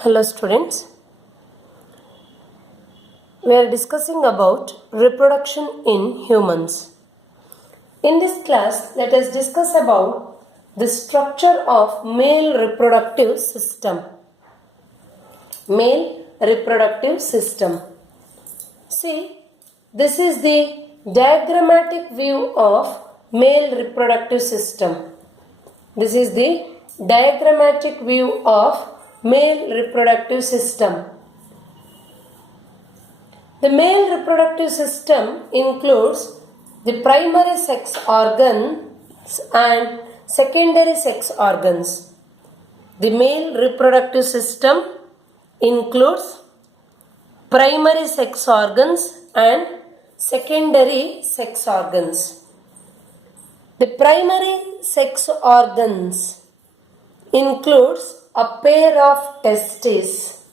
Hello students, we are discussing about reproduction in humans. In this class, let us discuss about the structure of male reproductive system. Male reproductive system. See, this is the diagrammatic view of male reproductive system. This is the diagrammatic view of male reproductive system. The male reproductive system includes the primary sex organs and secondary sex organs. The male reproductive system includes primary sex organs and secondary sex organs. The primary sex organs includes a pair of testes.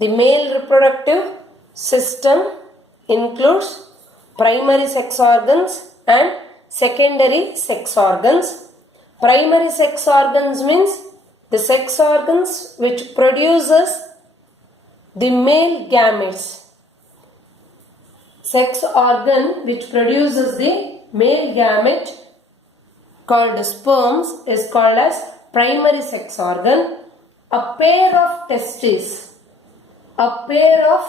The male reproductive system includes primary sex organs and secondary sex organs. Primary sex organs means the sex organs which produces the male gametes. Sex organ which produces the male gamete called sperms is called as primary sex organ. A pair of testes. A pair of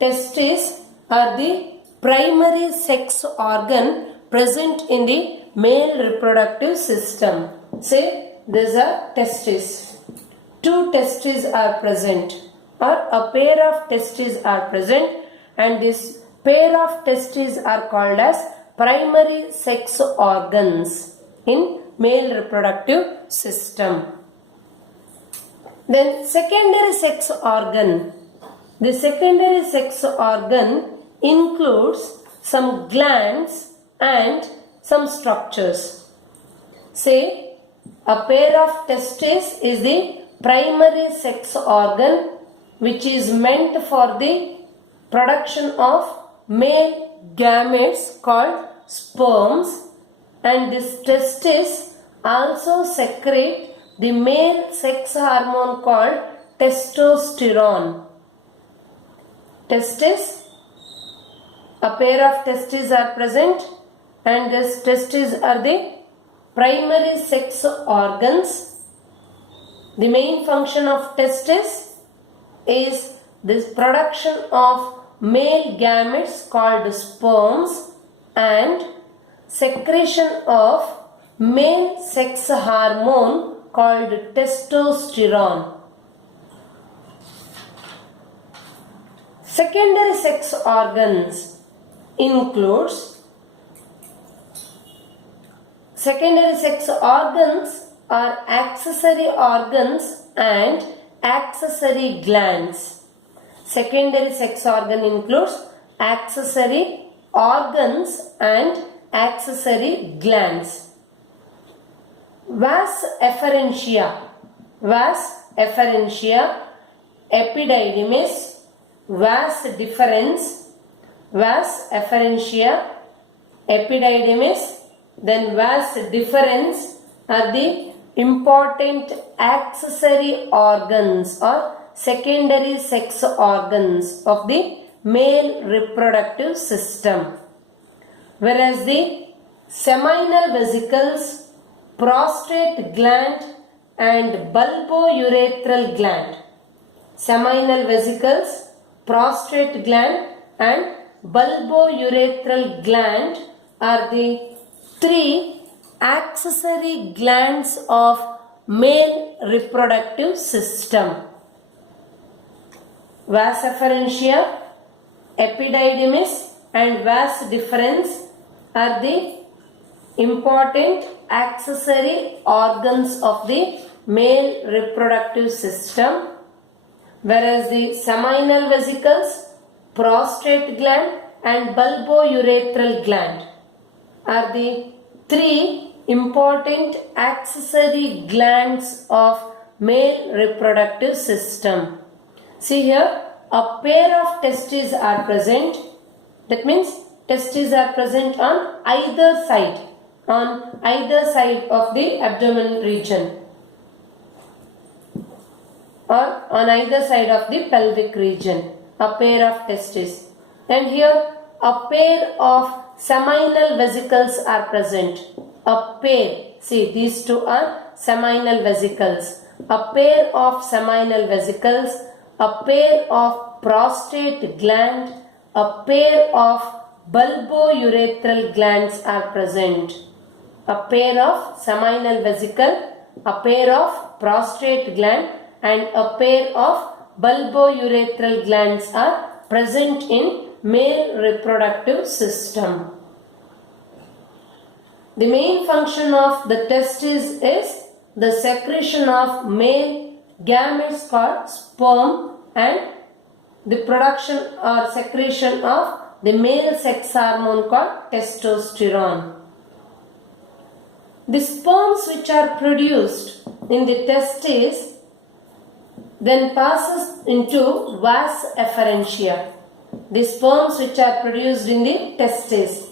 testes are the primary sex organ present in the male reproductive system. Say these are testes. Two testes are present or a pair of testes are present, and this pair of testes are called as primary sex organs in male reproductive system. Then secondary sex organ. The secondary sex organ includes some glands and some structures. Say a pair of testes is the primary sex organ which is meant for the production of male gametes called sperms, and this testes also secrete the male sex hormone called testosterone. Testes, a pair of testes are present, and these testes are the primary sex organs. The main function of testes is this production of male gametes called sperms and secretion of male sex hormone called testosterone. Secondary sex organs includes secondary sex organs are accessory organs and accessory glands. Secondary sex organ includes accessory organs and accessory glands. Vas efferentia, epididymis, vas deferens, vas efferentia, epididymis, then vas deferens are the important accessory organs or secondary sex organs of the male reproductive system. Whereas the seminal vesicles, prostate gland and bulbourethral gland. Seminal vesicles, prostate gland and bulbourethral gland are the three accessory glands of male reproductive system. Vas efferentia, epididymis and vas deferens are the important accessory organs of the male reproductive system, whereas the seminal vesicles, prostate gland and bulbourethral gland are the three important accessory glands of male reproductive system. See here, a pair of testes are present. That means testes are present on either side of the abdominal region. or on either side of the pelvic region, a pair of testes. And here a pair of seminal vesicles are present. A pair, see these two are seminal vesicles. A pair of seminal vesicles, a pair of prostate gland, a pair of bulbourethral glands are present. A pair of seminal vesicle, a pair of prostate gland and a pair of bulbourethral glands are present in male reproductive system. The main function of the testis is the secretion of male gametes called sperm and the production or secretion of the male sex hormone called testosterone. The sperms which are produced in the testes then passes into vas efferentia. The sperms which are produced in the testes,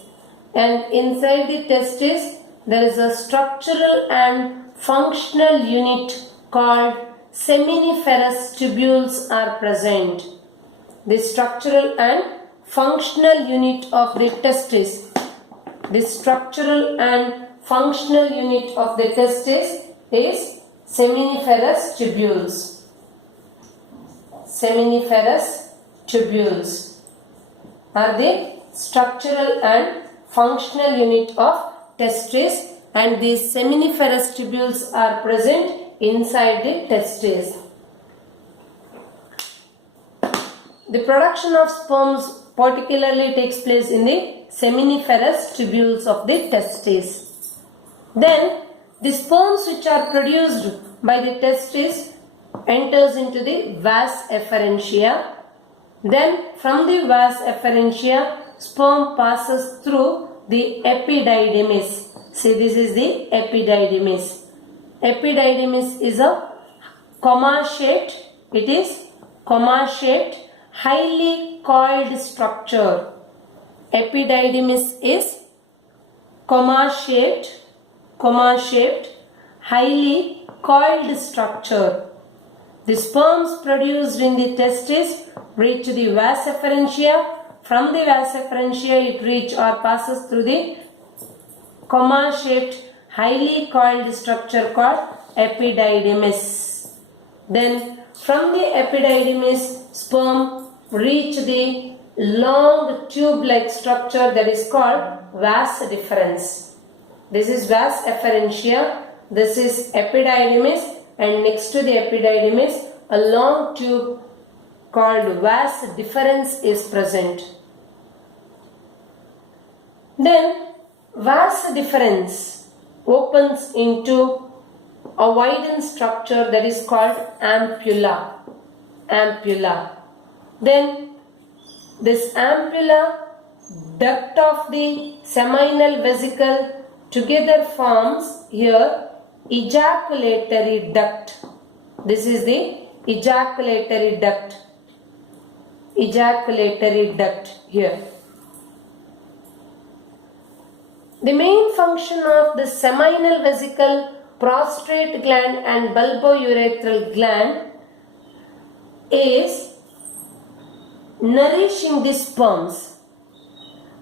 and inside the testes there is a structural and functional unit called seminiferous tubules are present. The structural and functional unit of the testis, the structural and functional unit of the testis is seminiferous tubules. Seminiferous tubules are the structural and functional unit of testis, and these seminiferous tubules are present inside the testes. The production of sperms particularly takes place in the seminiferous tubules of the testes. Then the sperms which are produced by the testis enters into the vas efferentia. Then from the vas efferentia sperm passes through the epididymis. See, this is the epididymis. Epididymis is a comma-shaped, it is comma-shaped, highly coiled structure. Epididymis is comma-shaped, highly coiled structure. The sperms produced in the testis reach the vas efferentia. From the vas efferentia it reaches or passes through the comma-shaped highly coiled structure called epididymis. Then from the epididymis sperm reach the long tube-like structure that is called vas deferens. This is vas efferentia, this is epididymis, and next to the epididymis a long tube called vas deferens is present. Then vas deferens opens into a widened structure that is called ampulla. Then this ampulla, duct of the seminal vesicle together forms here ejaculatory duct. This is the ejaculatory duct. Here. The main function of the seminal vesicle, prostate gland and bulbourethral gland is nourishing the sperms.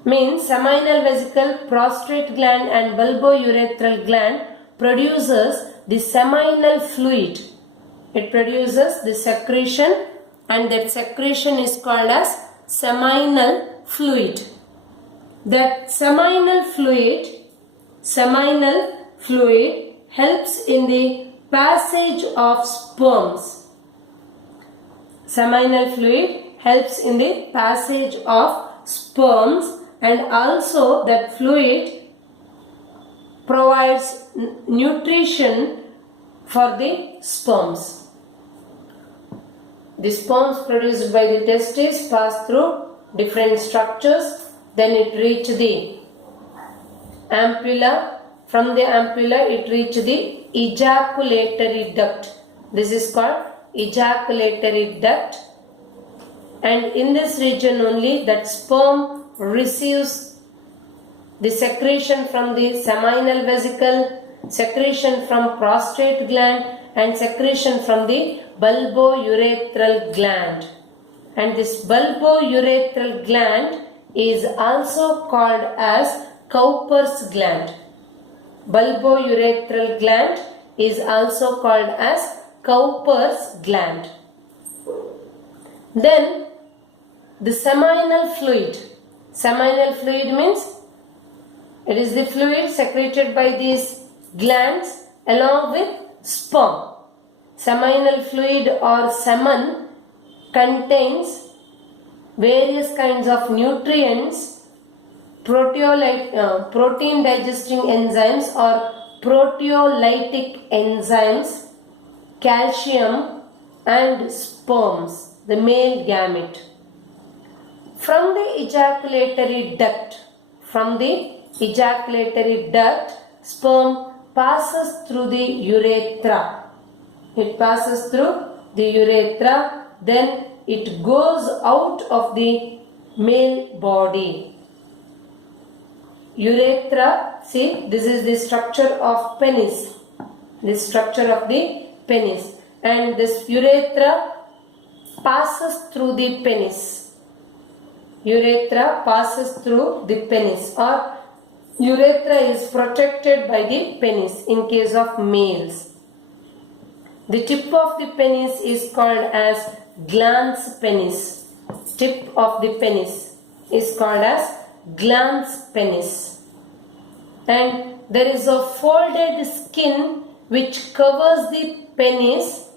Means seminal vesicle, prostate gland and bulbourethral gland produces the seminal fluid. It produces the secretion, and that secretion is called as seminal fluid. That seminal fluid helps in the passage of sperms. Seminal fluid helps in the passage of sperms, and also that fluid provides nutrition for the sperms. The sperms produced by the testes pass through different structures, then it reaches the ampulla. From the ampulla it reaches the ejaculatory duct. This is called ejaculatory duct, and in this region only that sperm receives the secretion from the seminal vesicle, secretion from prostate gland and secretion from the bulbourethral gland. And this bulbourethral gland is also called as Cowper's gland. Bulbourethral gland is also called as Cowper's gland. Then the seminal fluid. Seminal fluid means it is the fluid secreted by these glands along with sperm. Seminal fluid or semen contains various kinds of nutrients, protein digesting enzymes or proteolytic enzymes, calcium and sperms, the male gamete. From the ejaculatory duct, sperm passes through the urethra. It passes through the urethra, then it goes out of the male body. Urethra, see, this is the structure of penis. This structure of the penis. And this urethra passes through the penis. Urethra passes through the penis, or urethra is protected by the penis in case of males. The tip of the penis is called as glans penis. Tip of the penis is called as glans penis. And there is a folded skin which covers the penis.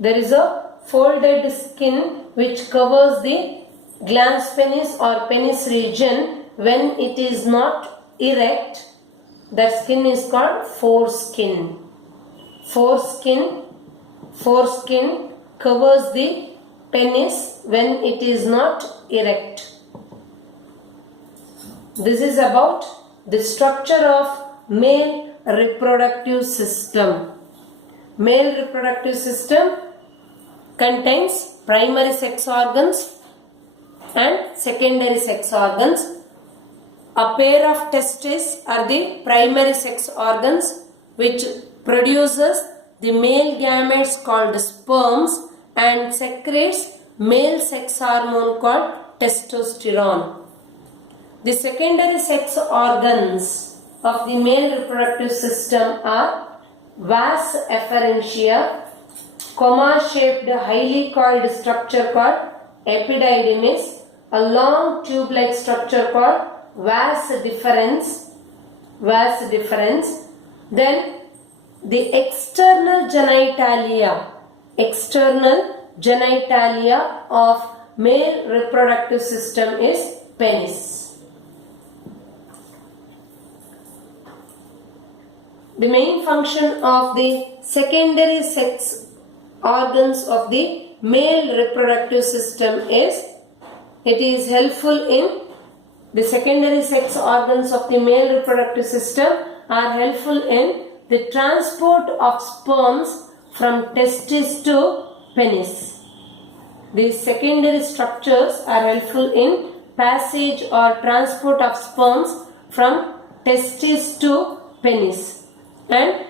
There is a folded skin which covers the glans penis or penis region. When it is not erect, that skin is called foreskin. Foreskin covers the penis when it is not erect. This is about the structure of male reproductive system. Male reproductive system contains primary sex organs and secondary sex organs. A pair of testes are the primary sex organs which produces the male gametes called sperms and secretes male sex hormone called testosterone. The secondary sex organs of the male reproductive system are vas efferentia, comma-shaped highly coiled structure called epididymis, a long tube-like structure called vas deferens. Then the external genitalia of male reproductive system is penis. The main function of the secondary sex organs of the male reproductive system is it is helpful in the secondary sex organs of the male reproductive system are helpful in the transport of sperms from testis to penis. These secondary structures are helpful in passage or transport of sperms from testis to penis. And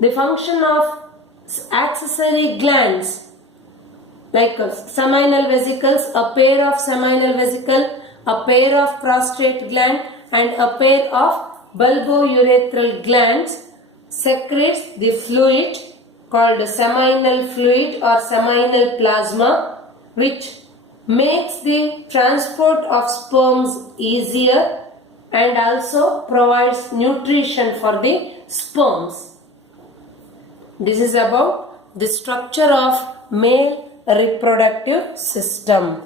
the function of accessory glands like seminal vesicles, a pair of seminal vesicle, a pair of prostate gland and a pair of bulbourethral glands secretes the fluid called seminal fluid or seminal plasma, which makes the transport of sperms easier and also provides nutrition for the sperms. This is about the structure of male reproductive system.